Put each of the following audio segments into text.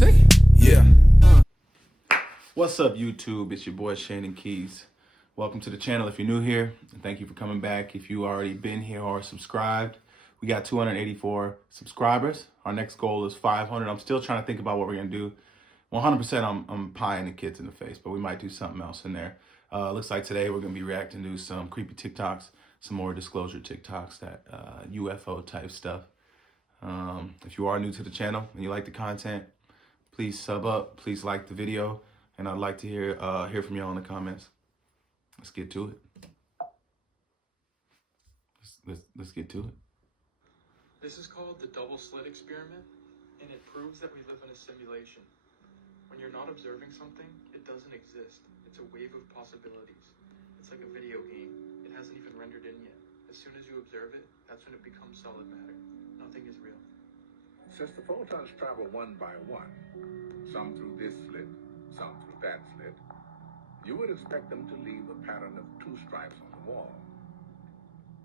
say? Yeah. What's up, YouTube? It's your boy Shannon Keys. Welcome to the channel if you're new here, and thank you for coming back. If you already been here or subscribed, we got 284 subscribers. Our next goal is 500. I'm still trying to think about what we're gonna do. 100% I'm pieing the kids in the face, but we might do something else in there. Looks like today we're gonna be reacting to some creepy TikToks, some more disclosure TikToks, that UFO type stuff. If you are new to the channel and you like the content, please sub up, please like the video, and I'd like to hear from y'all in the comments. Let's get to it. Let's get to it. This is called the double slit experiment, and it proves that we live in a simulation. When you're not observing something, it doesn't exist. It's a wave of possibilities. It's like a video game. It hasn't even rendered in yet. As soon as you observe it, that's when it becomes solid matter. Nothing is real. Since the photons travel one by one, some through this slit, some through that slit, you would expect them to leave a pattern of two stripes on the wall.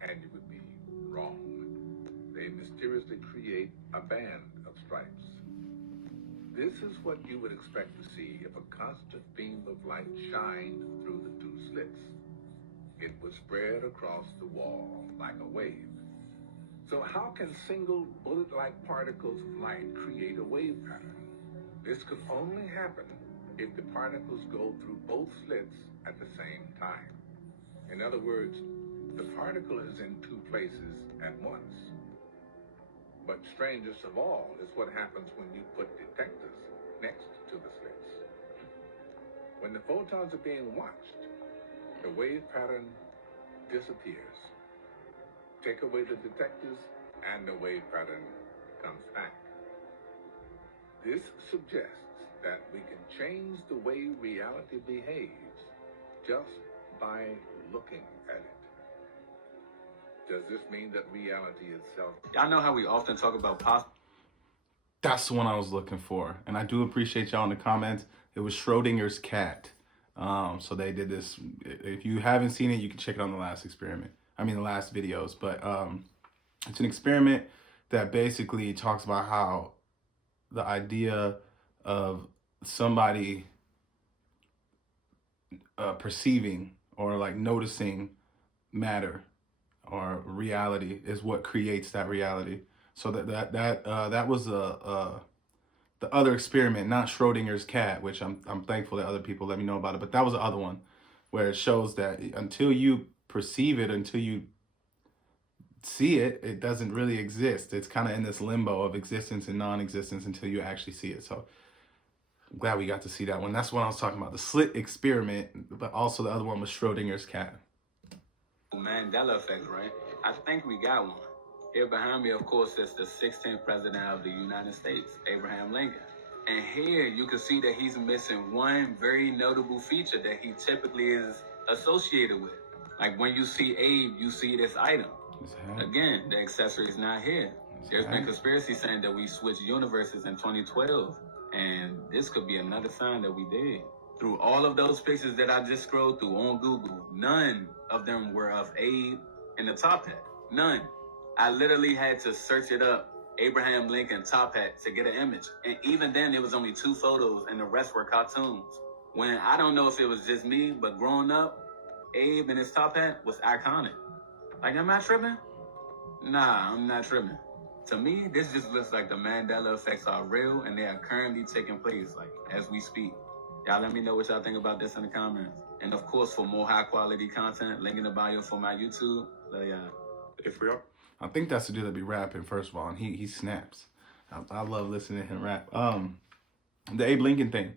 And you would be wrong. They mysteriously create a band of stripes. This is what you would expect to see if a constant beam of light shined through the two slits. It would spread across the wall like a wave. So how can single bullet-like particles of light create a wave pattern? This could only happen if the particles go through both slits at the same time. In other words, the particle is in two places at once. But strangest of all is what happens when you put detectors next to the slits. When the photons are being watched, the wave pattern disappears. Take away the detectors, and the wave pattern comes back. This suggests that we can change the way reality behaves just by looking at it. Does this mean that reality itself? Y'all know how we often talk about That's the one I was looking for, and I do appreciate y'all in the comments. It was Schrodinger's cat. So they did this. If you haven't seen it, you can check it on the last videos. But it's an experiment that basically talks about how the idea of somebody perceiving or like noticing matter or reality is what creates that reality. So that was the other experiment, not Schrodinger's cat, which I'm thankful that other people let me know about it. But that was the other one where it shows that until you perceive it, until you see it, it doesn't really exist. It's kind of in this limbo of existence and non-existence until you actually see it. So I'm glad we got to see that one. That's what I was talking about, the slit experiment, but also the other one was Schrodinger's cat. Mandela effect, right? I think we got one. Here behind me, of course, is the 16th president of the United States, Abraham Lincoln. And here you can see that he's missing one very notable feature that he typically is associated with. Like when you see Abe, you see this item. Again, the accessory is not here. There's been conspiracy saying that we switched universes in 2012. And this could be another sign that we did. Through all of those pictures that I just scrolled through on Google, none of them were of Abe in the top hat. None. I literally had to search it up, Abraham Lincoln top hat, to get an image. And even then, there was only 2 photos and the rest were cartoons. When I don't know if it was just me, but growing up, Abe in his top hat was iconic. Like, am I tripping? Nah, I'm not tripping. To me, this just looks like the Mandela effects are real and they are currently taking place, like, as we speak. Y'all let me know what y'all think about this in the comments. And of course, for more high quality content, link in the bio for my YouTube. Love y'all. If we are. I think that's the dude that be rapping, first of all, and he snaps. I love listening to him rap. The Abe Lincoln thing.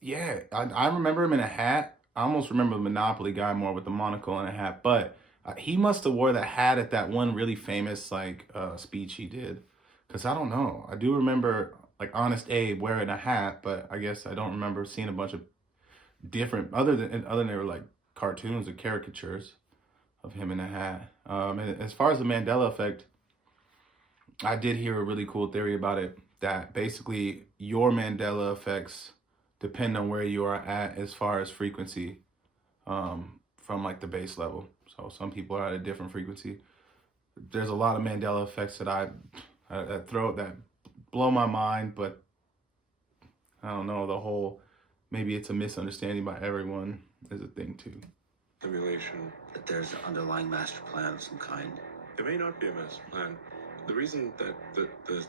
Yeah, I remember him in a hat. I almost remember the Monopoly guy more with the monocle and a hat, but he must have wore the hat at that one really famous speech he did. Because I don't know. I do remember like Honest Abe wearing a hat, but I guess I don't remember seeing a bunch of different, other than they were like cartoons or caricatures of him in a hat. And as far as the Mandela effect, I did hear a really cool theory about it, that basically your Mandela effects depend on where you are at as far as frequency, from like the base level. So some people are at a different frequency. There's a lot of Mandela effects that that blow my mind, but I don't know, the whole, maybe it's a misunderstanding by everyone is a thing too. Simulation. That there's an underlying master plan of some kind. There may not be a master plan. The reason that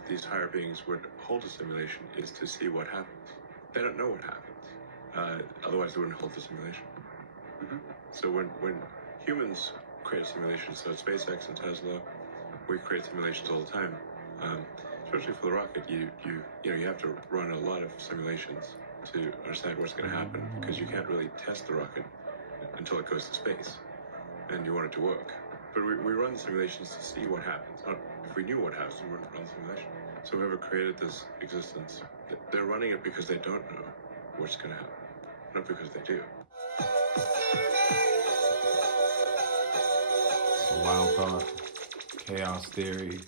these higher beings would hold a simulation is to see what happens. They don't know what happens. Otherwise, they wouldn't hold the simulation. Mm-hmm. So when humans create simulations, so SpaceX and Tesla, we create simulations all the time. Especially for the rocket, you have to run a lot of simulations to understand what's going to happen, because you can't really test the rocket until it goes to space, and you want it to work. But we run simulations to see what happens. If we knew what happens, we wouldn't run the simulation. So whoever created this existence, they're running it because they don't know what's going to happen, not because they do. It's a wild thought. Chaos theory.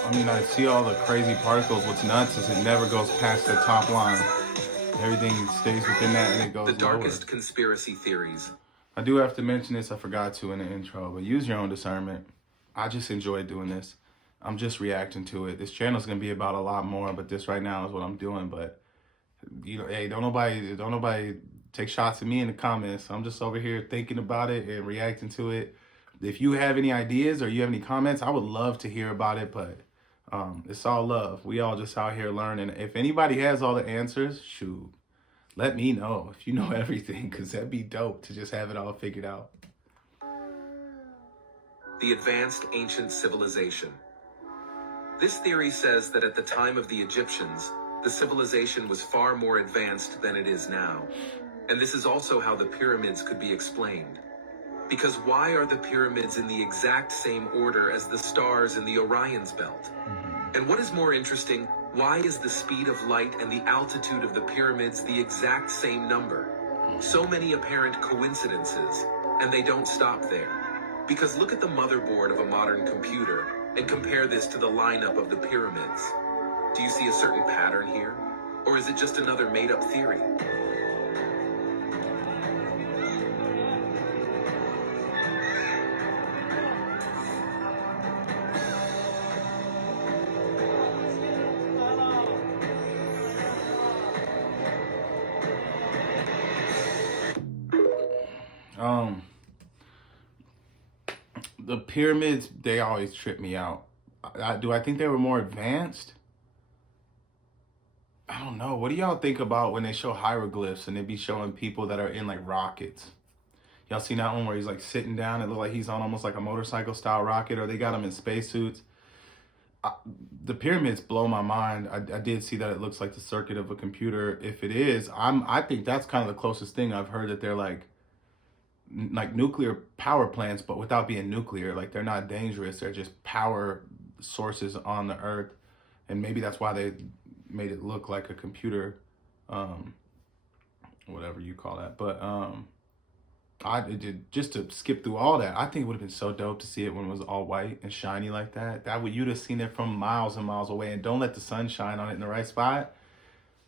I mean, I see all the crazy particles. What's nuts is it never goes past the top line. Everything stays within that, and it goes The darkest lower. conspiracy theories. I do have to mention this. I forgot to in the intro, but use your own discernment. I just enjoy doing this. I'm just reacting to it. This channel is gonna be about a lot more, but this right now is what I'm doing. But hey, don't nobody take shots at me in the comments. I'm just over here thinking about it and reacting to it. If you have any ideas or you have any comments, I would love to hear about it. But it's all love. We all just out here learning. If anybody has all the answers, shoot, let me know if you know everything, because that'd be dope to just have it all figured out. The advanced ancient civilization. This theory says that at the time of the Egyptians, the civilization was far more advanced than it is now. And this is also how the pyramids could be explained. Because why are the pyramids in the exact same order as the stars in the Orion's belt? And what is more interesting, why is the speed of light and the altitude of the pyramids the exact same number? So many apparent coincidences, and they don't stop there. Because look at the motherboard of a modern computer and compare this to the lineup of the pyramids. Do you see a certain pattern here? Or is it just another made-up theory? The pyramids, they always trip me out. Do I think they were more advanced? I don't know. What do y'all think about when they show hieroglyphs and they be showing people that are in like rockets? Y'all seen that one where he's like sitting down? It look like he's on almost like a motorcycle style rocket, or they got him in spacesuits. The pyramids blow my mind. I did see that it looks like the circuit of a computer. If it is, I think that's kind of the closest thing I've heard, that they're like nuclear power plants, but without being nuclear. Like, they're not dangerous. They're just power sources on the earth. And maybe that's why they made it look like a computer, whatever you call that. But just to skip through all that, I think it would have been so dope to see it when it was all white and shiny like that. You'd have seen it from miles and miles away. And don't let the sun shine on it in the right spot.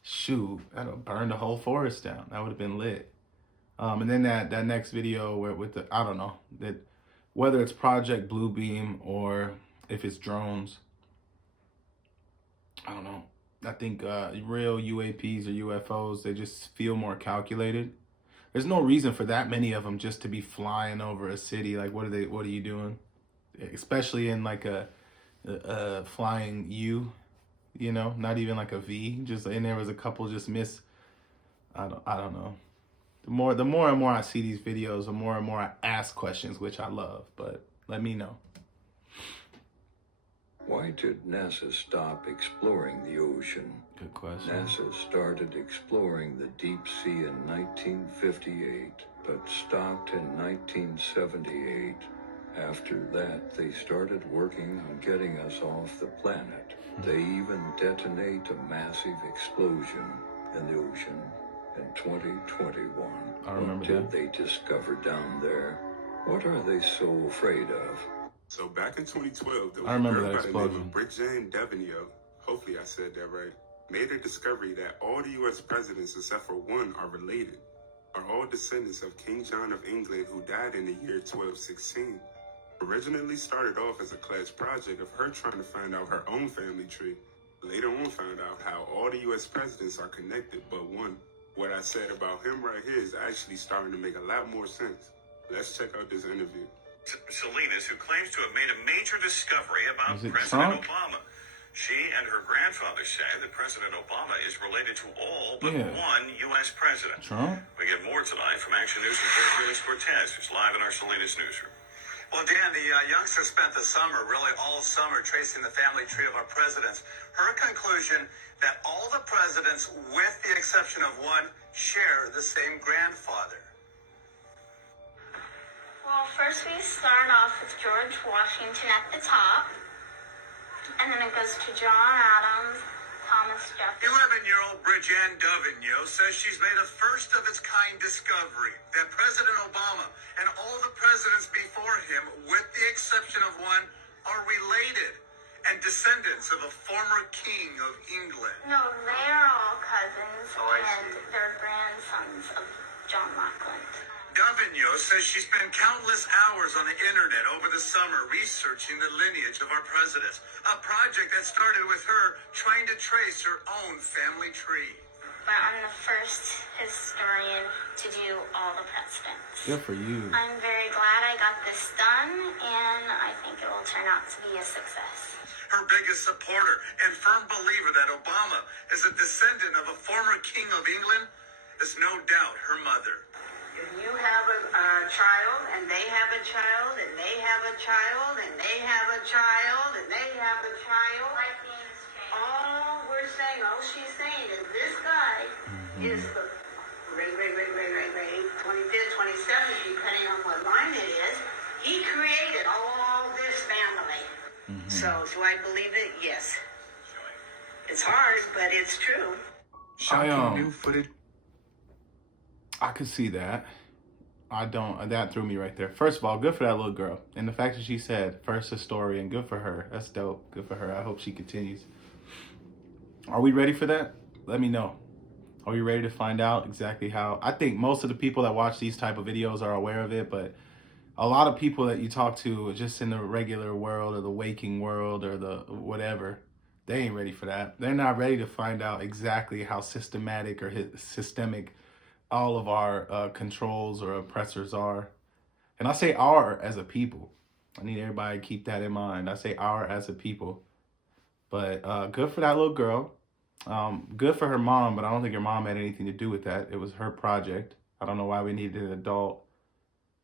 Shoot, that'll burn the whole forest down. That would have been lit. And then that next video where with the, I don't know, that whether it's Project Bluebeam or if it's drones, I don't know. I think real UAPs or UFOs, they just feel more calculated. There's no reason for that many of them just to be flying over a city. Like, what are you doing? Especially in like a flying U, not even like a V. Just, and there was a couple just miss. I don't know. The more and more I see these videos, the more and more I ask questions, which I love. But let me know. Why did NASA stop exploring the ocean? Good question. NASA started exploring the deep sea in 1958, but stopped in 1978. After that, they started working on getting us off the planet. They even detonate a massive explosion in the ocean in 2021. I remember what did they discover down there? What are they so afraid of? So back in 2012, there was I remember a girl that by the name explosion. of Britt Jane Devenio, hopefully I said that right, made a discovery that all the U.S. presidents except for one are related. are all descendants of King John of England, who died in the year 1216. Originally started off as a class project of her trying to find out her own family tree. Later on found out how all the US presidents are connected but one. What I said about him right here is actually starting to make a lot more sense. Let's check out this interview. Salinas, who claims to have made a major discovery about Is it President Trump? Obama. She and her grandfather say that President Obama is related to all but Yeah. one U.S. president. Trump? We get more tonight from Action News reporter Felix Cortez, who's live in our Salinas newsroom. Well, Dan, the youngster spent the summer, really all summer, tracing the family tree of our presidents. Her conclusion that all the presidents, with the exception of one, share the same grandfather. Well, first we start off with George Washington at the top, and then it goes to John Adams, Thomas Jefferson. 11-year-old Bridget Dovigneau says she's made a first-of-its-kind discovery that President Obama and all the presidents before him, with the exception of one, are related and descendants of a former king of England. No, they're all cousins, Oh, I and see. they're grandsons of John Lackland. Dovigneau says she spent countless hours on the internet over the summer researching the lineage of our presidents, a project that started with her trying to trace her own family tree. But I'm the first historian to do all the presidents. Good for you. I'm very glad I got this done, and I think it will turn out to be a success. Her biggest supporter and firm believer that Obama is a descendant of a former king of England is no doubt her mother. If you have a child, and they have a child, and they have a child, and they have a child, and they have a child, all she's saying is this guy is the Ray, 25th, 27th, depending on what line it is. He created all this family. So, do I believe it? Yes. It's hard, but it's true. Shocking new footage. I could see that. I don't. That threw me right there. First of all, good for that little girl. And the fact that she said first historian, good for her. That's dope. Good for her. I hope she continues. Are we ready for that? Let me know. Are we ready to find out exactly how? I think most of the people that watch these type of videos are aware of it, but a lot of people that you talk to just in the regular world or the waking world or the whatever, they ain't ready for that. They're not ready to find out exactly how systematic or systemic all of our controls or oppressors are. And I say our as a people. I need everybody to keep that in mind. I say our as a people. But good for that little girl. Good for her mom, but I don't think her mom had anything to do with that. It was her project. I don't know why we needed an adult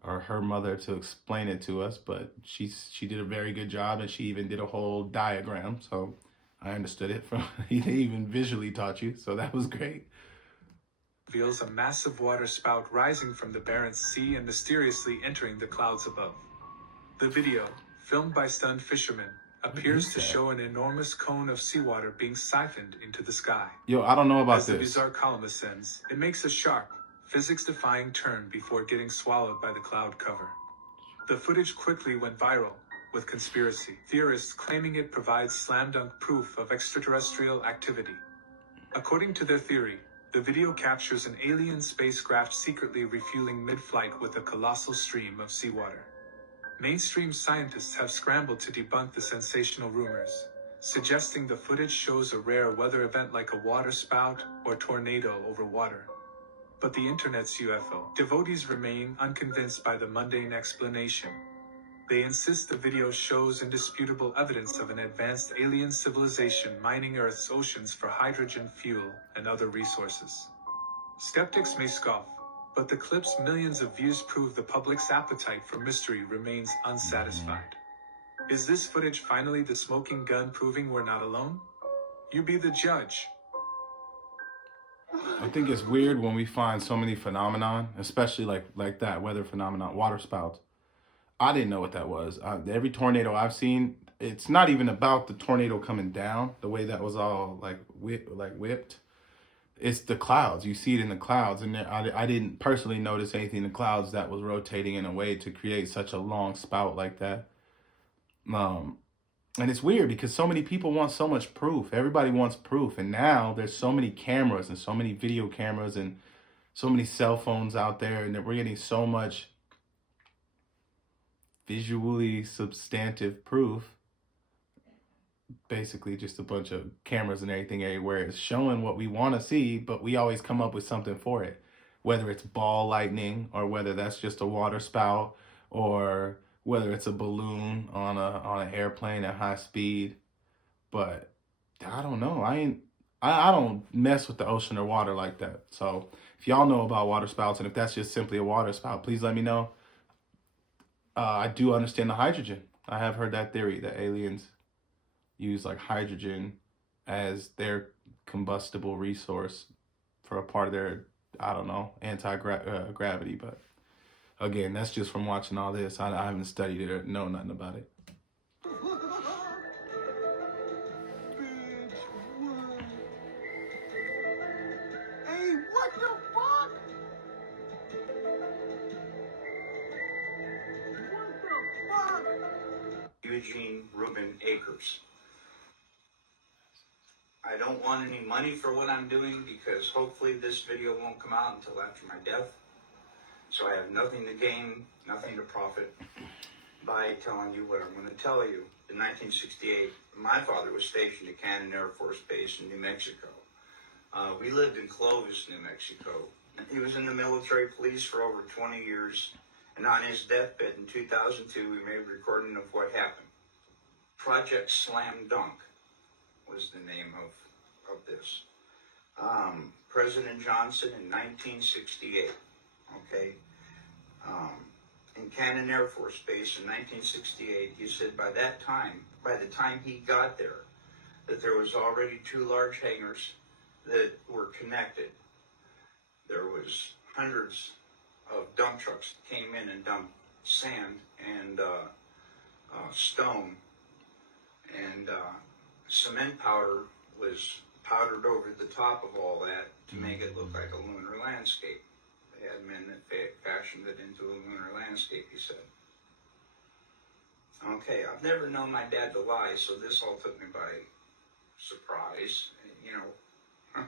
or her mother to explain it to us, but she did a very good job, and she even did a whole diagram. So I understood it from, they even visually taught you. So that was great. Reveals a massive water spout rising from the Barents Sea and mysteriously entering the clouds above. The video, filmed by stunned fishermen, appears to show an enormous cone of seawater being siphoned into the sky. Yo, I don't know about As this. the bizarre column ascends, it makes a sharp, physics-defying turn before getting swallowed by the cloud cover. The footage quickly went viral, with conspiracy theorists claiming it provides slam-dunk proof of extraterrestrial activity. According to their theory, the video captures an alien spacecraft secretly refueling mid-flight with a colossal stream of seawater. Mainstream scientists have scrambled to debunk the sensational rumors, suggesting the footage shows a rare weather event like a water spout or tornado over water. But the internet's UFO devotees remain unconvinced by the mundane explanation. They insist the video shows indisputable evidence of an advanced alien civilization mining Earth's oceans for hydrogen fuel and other resources. Skeptics may scoff, but the clip's millions of views prove the public's appetite for mystery remains unsatisfied. Is this footage finally the smoking gun proving we're not alone? You be the judge. I think it's weird when we find so many phenomenon, especially like that weather phenomenon, water spouts. I didn't know what that was. Every tornado I've seen, it's not even about the tornado coming down, the way that was all whipped. It's the clouds. You see it in the clouds, and I didn't personally notice anything in the clouds that was rotating in a way to create such a long spout like that. And it's weird because so many people want so much proof. Everybody wants proof, and now there's so many cameras and so many video cameras and so many cell phones out there, and that we're getting so much visually substantive proof, basically just a bunch of cameras and everything everywhere, is showing what we want to see, but we always come up with something for it, whether it's ball lightning, or whether that's just a water spout, or whether it's a balloon on an airplane at high speed. But I don't know. I don't mess with the ocean or water like that. So if y'all know about water spouts, and if that's just simply a water spout, please let me know. I do understand the hydrogen. I have heard that theory that aliens use like hydrogen as their combustible resource for a part of their, I don't know, anti-gravity. But again, that's just from watching all this. I haven't studied it or know nothing about it. Hey, what the fuck? What the fuck? Eugene Reuben Akers. I don't want any money for what I'm doing because hopefully this video won't come out until after my death. So I have nothing to gain, nothing to profit by telling you what I'm going to tell you. In 1968, my father was stationed at Cannon Air Force Base in New Mexico. We lived in Clovis, New Mexico. He was in the military police for over 20 years, and on his deathbed in 2002, we made a recording of what happened. Project Slam Dunk was the name of this. President Johnson in 1968, okay? In Cannon Air Force Base in 1968, he said by the time he got there, that there was already 2 large hangars that were connected. There was hundreds of dump trucks that came in and dumped sand and stone, and cement powder was powdered over the top of all that to make it look like a lunar landscape. They had men that fashioned it into a lunar landscape, he said. Okay, I've never known my dad to lie, so this all took me by surprise. You know,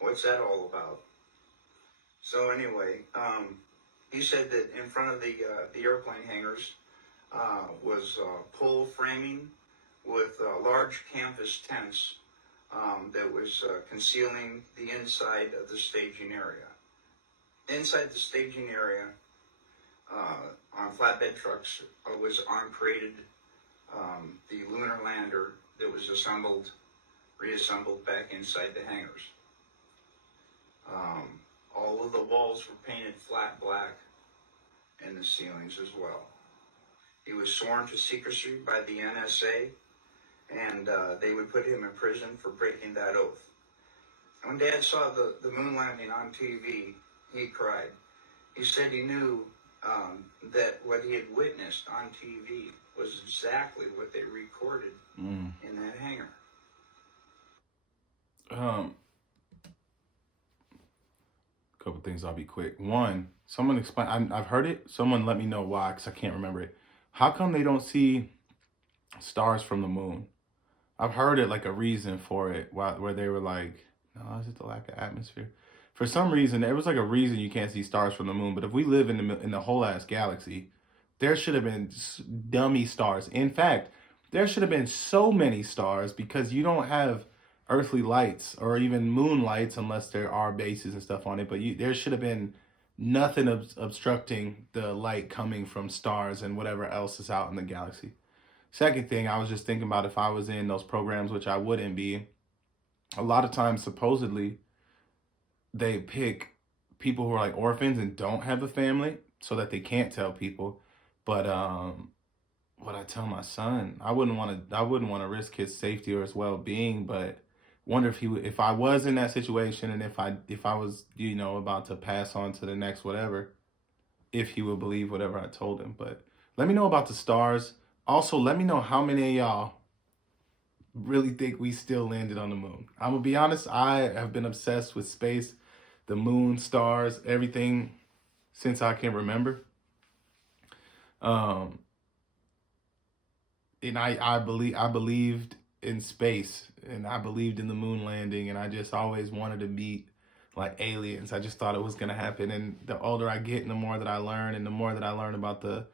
what's that all about? So anyway, he said that in front of the airplane hangars was pole framing with large canvas tents that was concealing the inside of the staging area. Inside the staging area, on flatbed trucks, was uncrated the lunar lander that was reassembled back inside the hangars. All of the walls were painted flat black, and the ceilings as well. He was sworn to secrecy by the NSA, and they would put him in prison for breaking that oath. When Dad saw the moon landing on TV, he cried. He said he knew that what he had witnessed on TV was exactly what they recorded in that hangar. Couple things, I'll be quick. One, someone explain. I've heard it. Someone let me know why, because I can't remember it. How come they don't see stars from the moon? I've heard it like a reason for it, where they were like, no, is it the lack of atmosphere? For some reason, there was like a reason you can't see stars from the moon. But if we live in the whole ass galaxy, there should have been dummy stars. In fact, there should have been so many stars, because you don't have earthly lights or even moon lights unless there are bases and stuff on it. But there should have been nothing obstructing the light coming from stars and whatever else is out in the galaxy. Second thing, I was just thinking about, if I was in those programs, which I wouldn't be, a lot of times supposedly they pick people who are like orphans and don't have a family so that they can't tell people. But what I tell my son, I wouldn't want to risk his safety or his well-being, but wonder if I was in that situation, and if I was, about to pass on to the next whatever, if he would believe whatever I told him. But let me know about the stars. Also, let me know how many of y'all really think we still landed on the moon. I'm gonna be honest, I have been obsessed with space, the moon, stars, everything since I can remember. And I believed in space, and I believed in the moon landing, and I just always wanted to meet like aliens. I just thought it was gonna happen. And the older I get and the more that I learn and the more that I learn about the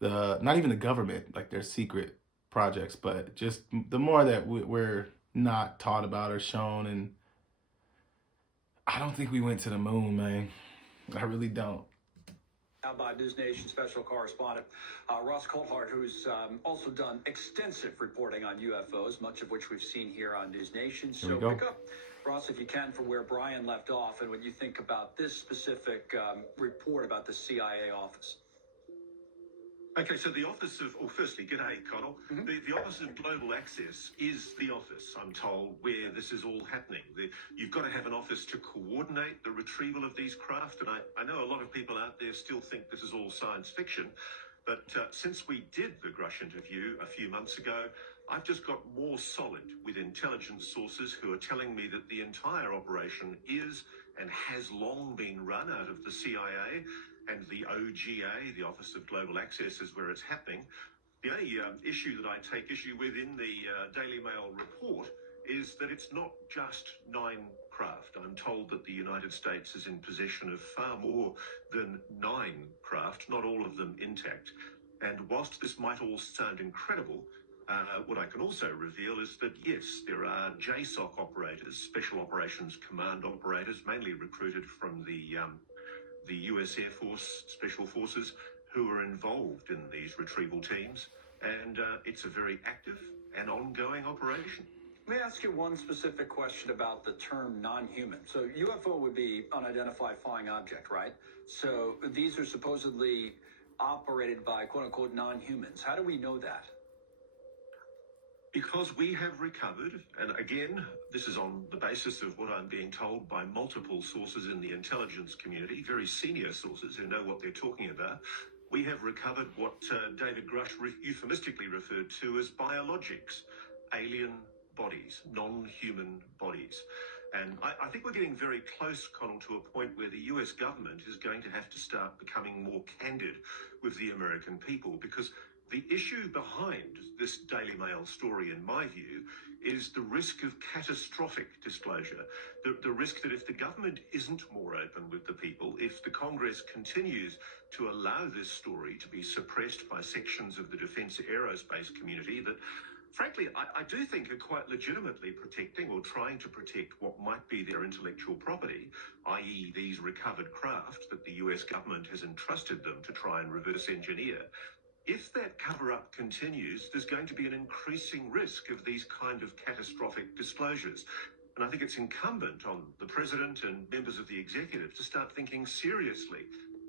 not even the government, like their secret projects, but just the more that we're not taught about or shown. And I don't think we went to the moon, man. I really don't. By News Nation special correspondent Ross Coulthard, who's also done extensive reporting on UFOs, much of which we've seen here on News Nation. So pick up, Ross, if you can, from where Brian left off, and what you think about this specific report about the CIA office. Okay, so the Office of, well, firstly, g'day, Connell. The Office of Global Access is the office, I'm told, where this is all happening. You've got to have an office to coordinate the retrieval of these craft, and I know a lot of people out there still think this is all science fiction, but since we did the Grush interview a few months ago, I've just got more solid with intelligence sources who are telling me that the entire operation is and has long been run out of the CIA, and the OGA, the Office of Global Access, is where it's happening. The only issue that I take issue with in the Daily Mail report is that it's not just 9 craft. I'm told that the United States is in possession of far more than 9 craft, not all of them intact. And whilst this might all sound incredible, what I can also reveal is that, yes, there are JSOC operators, Special Operations Command operators, mainly recruited from the US Air Force Special Forces, who are involved in these retrieval teams, and it's a very active and ongoing operation. Let me ask you one specific question about the term non-human. So UFO would be unidentified flying object, right? So these are supposedly operated by quote-unquote non-humans. How do we know that? Because we have recovered, and again, this is on the basis of what I'm being told by multiple sources in the intelligence community, very senior sources who know what they're talking about, we have recovered what David Grush euphemistically referred to as biologics, alien bodies, non-human bodies. And I think we're getting very close, Connell, to a point where the US government is going to have to start becoming more candid with the American people, because the issue behind this Daily Mail story, in my view, is the risk of catastrophic disclosure. The risk that if the government isn't more open with the people, if the Congress continues to allow this story to be suppressed by sections of the defence aerospace community that, frankly, I do think are quite legitimately protecting or trying to protect what might be their intellectual property, i.e. these recovered craft that the US government has entrusted them to try and reverse engineer. If that cover-up continues, there's going to be an increasing risk of these kind of catastrophic disclosures. And I think it's incumbent on the president and members of the executive to start thinking seriously,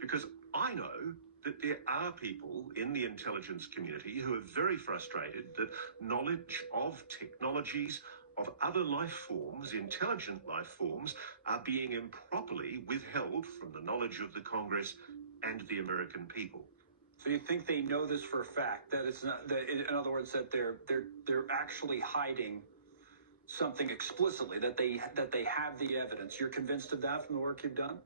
because I know that there are people in the intelligence community who are very frustrated that knowledge of technologies, of other life forms, intelligent life forms, are being improperly withheld from the knowledge of the Congress and the American people. So you think they know this for a fact, that it's not, that in other words, that they're actually hiding something explicitly, that they have the evidence. You're convinced of that from the work you've done?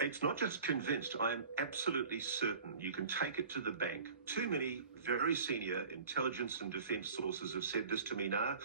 It's not just convinced, I am absolutely certain. You can take it to the bank. Too many very senior intelligence and defense sources have said this to me now.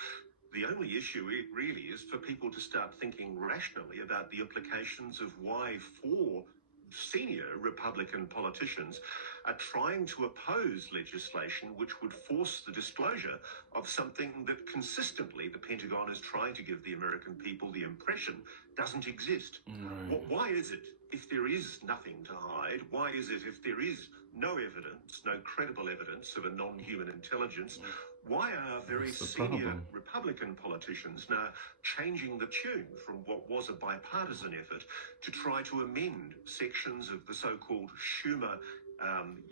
The only issue really is for people to start thinking rationally about the implications of why 4 senior Republican politicians are trying to oppose legislation which would force the disclosure of something that consistently the Pentagon is trying to give the American people the impression doesn't exist. Right. Why is it, if there is nothing to hide, why is it, if there is no evidence, no credible evidence of a non-human intelligence, why are very senior Republican politicians now changing the tune from what was a bipartisan effort to try to amend sections of the so-called Schumer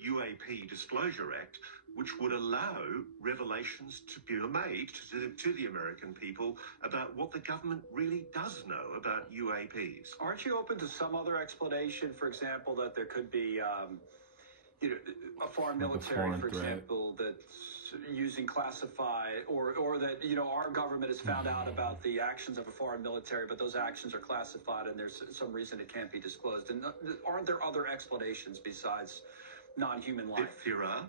UAP Disclosure Act, which would allow revelations to be made to the American people about what the government really does know about UAPs? Aren't you open to some other explanation, for example, that there could be a foreign military, for example, that's using classified, or that, our government has found out about the actions of a foreign military, but those actions are classified and there's some reason it can't be disclosed? And aren't there other explanations besides non-human life? There are.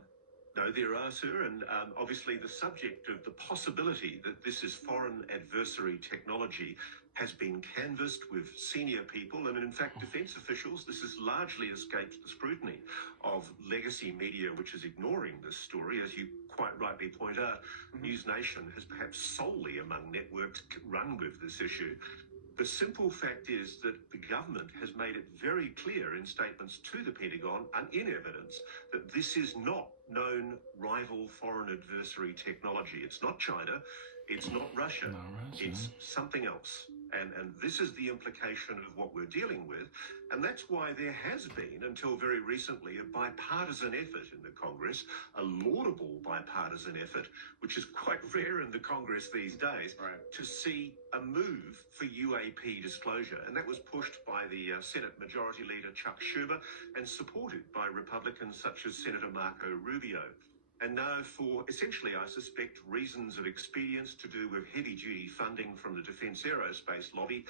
No, there are, sir, and obviously the subject of the possibility that this is foreign adversary technology has been canvassed with senior people, and in fact defence officials. This has largely escaped the scrutiny of legacy media, which is ignoring this story. As you quite rightly point out, News Nation has perhaps solely among networks run with this issue. The simple fact is that the government has made it very clear in statements to the Pentagon and in evidence that this is not known rival foreign adversary technology. It's not China, it's not Russia, it's something else. And this is the implication of what we're dealing with. And that's why there has been, until very recently, a bipartisan effort in the Congress, a laudable bipartisan effort, which is quite rare in the Congress these days, to see a move for UAP disclosure. And that was pushed by the Senate Majority Leader Chuck Schumer and supported by Republicans such as Senator Marco Rubio. And now, for essentially, I suspect, reasons of expedience to do with heavy-duty funding from the defence aerospace lobby,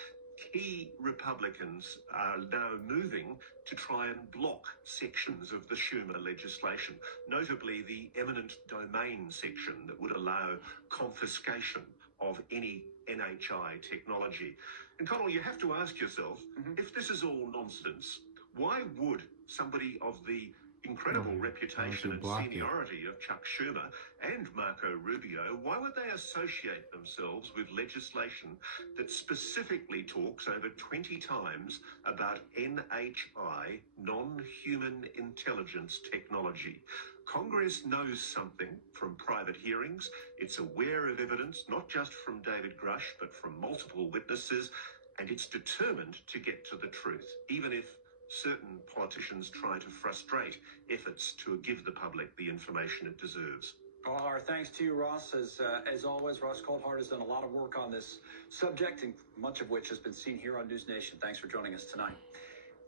key Republicans are now moving to try and block sections of the Schumer legislation, notably the eminent domain section that would allow confiscation of any NHI technology. And Connell, you have to ask yourself, if this is all nonsense, why would somebody of the incredible reputation and seniority of Chuck Schumer and Marco Rubio, why would they associate themselves with legislation that specifically talks over 20 times about NHI, non-human intelligence technology? Congress knows something from private hearings. It's aware of evidence, not just from David Grush, but from multiple witnesses, and it's determined to get to the truth, even if certain politicians try to frustrate efforts to give the public the information it deserves. Well, our thanks to you, Ross. As always, Ross Coulthart has done a lot of work on this subject, and much of which has been seen here on News Nation. Thanks for joining us tonight.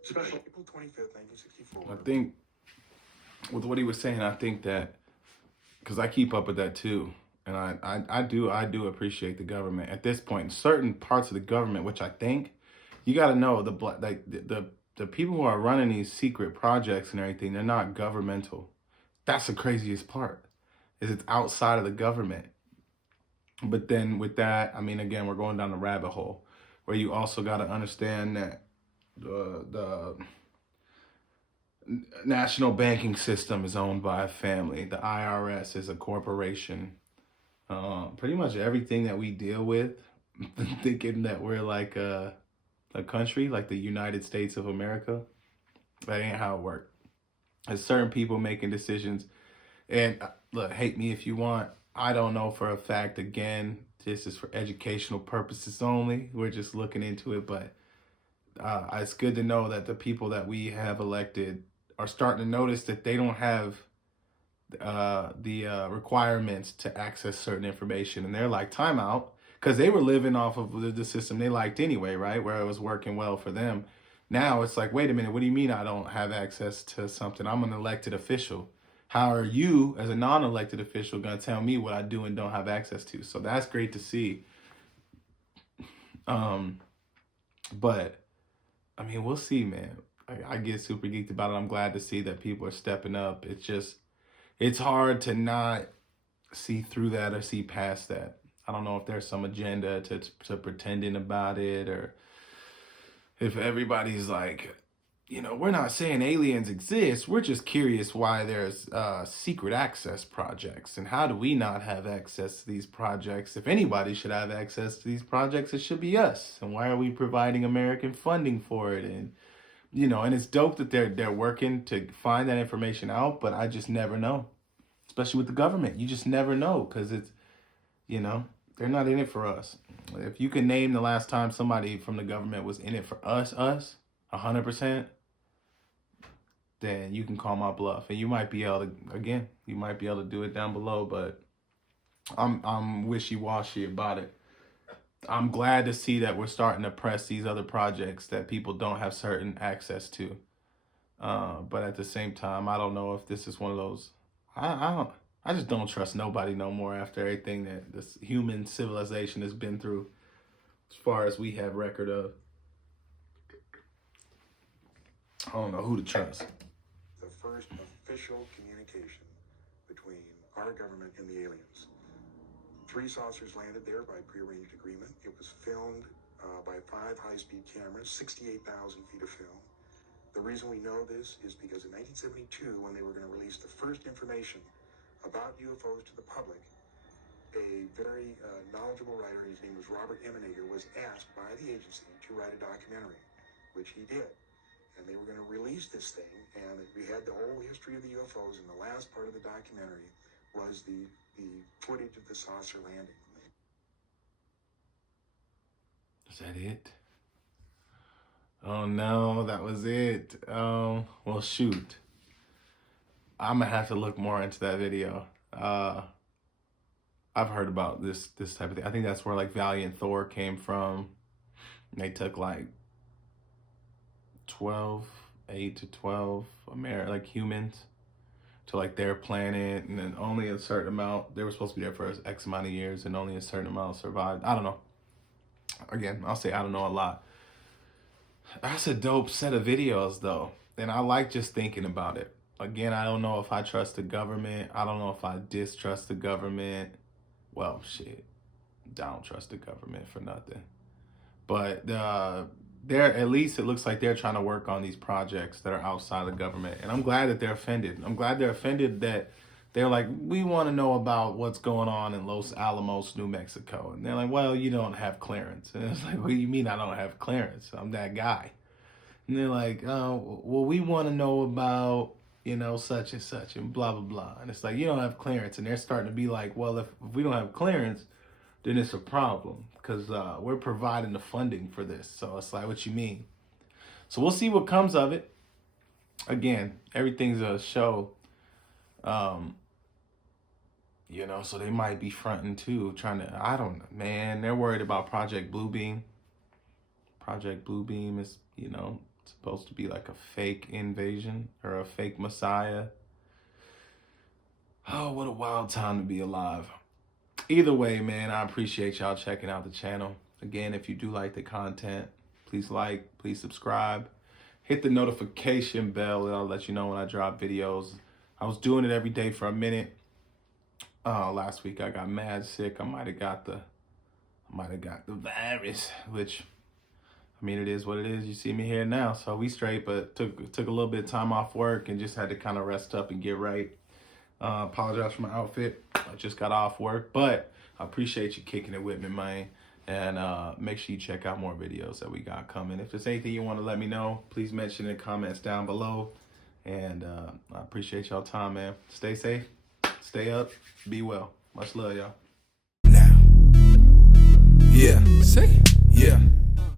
Special April 25th, 1964. I think with what he was saying, I think that, because I keep up with that too, and I do appreciate the government at this point. In certain parts of the government, which I think you got to know, the people who are running these secret projects and everything, they're not governmental. That's the craziest part, is it's outside of the government. But then with that, I mean, again, we're going down the rabbit hole where you also got to understand that the national banking system is owned by a family. The IRS is a corporation. Pretty much everything that we deal with, thinking that we're like a country like the United States of America, that ain't how it works. There's certain people making decisions, and look, hate me if you want, I don't know for a fact. Again, this is for educational purposes only. We're just looking into it, but it's good to know that the people that we have elected are starting to notice that they don't have the requirements to access certain information, and they're like, timeout. Because they were living off of the system they liked anyway, right? Where it was working well for them. Now it's like, wait a minute, what do you mean I don't have access to something? I'm an elected official. How are you, as a non-elected official, going to tell me what I do and don't have access to? So that's great to see. But, I mean, we'll see, man. I get super geeked about it. I'm glad to see that people are stepping up. It's just, it's hard to not see through that or see past that. I don't know if there's some agenda to pretending about it, or if everybody's like, you know, we're not saying aliens exist. We're just curious why there's secret access projects, and how do we not have access to these projects? If anybody should have access to these projects, it should be us. And why are we providing American funding for it? And, you know, and it's dope that they're working to find that information out, but I just never know, especially with the government. You just never know, because it's, you know, they're not in it for us. If you can name the last time somebody from the government was in it for us, 100%, then you can call my bluff. And you might be able to, again, you might be able to do it down below, but I'm wishy-washy about it. I'm glad to see that we're starting to press these other projects that people don't have certain access to. But at the same time, I don't know if this is one of those, I just don't trust nobody no more after everything that this human civilization has been through, as far as we have record of. I don't know who to trust. The first official communication between between our government and the aliens. 3 saucers landed there by prearranged agreement. It was filmed by 5 high-speed cameras, 68,000 feet of film. The reason we know this is because in 1972, when they were going to release the first information about UFOs to the public, a very knowledgeable writer, his name was Robert Eminager, was asked by the agency to write a documentary, which he did. And they were going to release this thing, and we had the whole history of the UFOs, and the last part of the documentary was the footage of the saucer landing. Is that it? Oh no, that was it. Well, shoot. I'm gonna have to look more into that video. I've heard about this type of thing. I think that's where like Valiant Thor came from. They took like 8 to 12 like humans to like their planet, and then only a certain amount, they were supposed to be there for X amount of years, and only a certain amount survived. I don't know. Again, I'll say I don't know a lot. That's a dope set of videos though, and I like just thinking about it. Again, I don't know if I trust the government. I don't know if I distrust the government. Well, shit, I don't trust the government for nothing. But they're, at least it looks like they're trying to work on these projects that are outside the government. And I'm glad that they're offended. I'm glad they're offended that they're like, we want to know about what's going on in Los Alamos, New Mexico. And they're like, well, you don't have clearance. And it's like, what do you mean I don't have clearance? I'm that guy. And they're like, oh, well, we want to know about, you know, such and such and blah, blah, blah. And it's like, you don't have clearance. And they're starting to be like, well, if we don't have clearance, then it's a problem because we're providing the funding for this. So it's like, what you mean? So we'll see what comes of it. Again, everything's a show. You know, so they might be fronting too, trying to, I don't know, man. They're worried about Project Bluebeam. Project Bluebeam is, you know, supposed to be like a fake invasion or a fake messiah. Oh, what a wild time to be alive. Either way, man, I appreciate y'all checking out the channel. Again, if you do like the content, please like, please subscribe. Hit the notification bell and I'll let you know when I drop videos. I was doing it every day for a minute. Last week I got mad sick. I might have got the virus, which, I mean, it is what it is. You see me here now, so we straight, but took a little bit of time off work and just had to kind of rest up and get right. Apologize for my outfit. I just got off work, but I appreciate you kicking it with me, man. And make sure you check out more videos that we got coming. If there's anything you want to let me know, please mention in the comments down below. And I appreciate y'all time, man. Stay safe, stay up, be well. Much love, y'all. Now, yeah, say, yeah.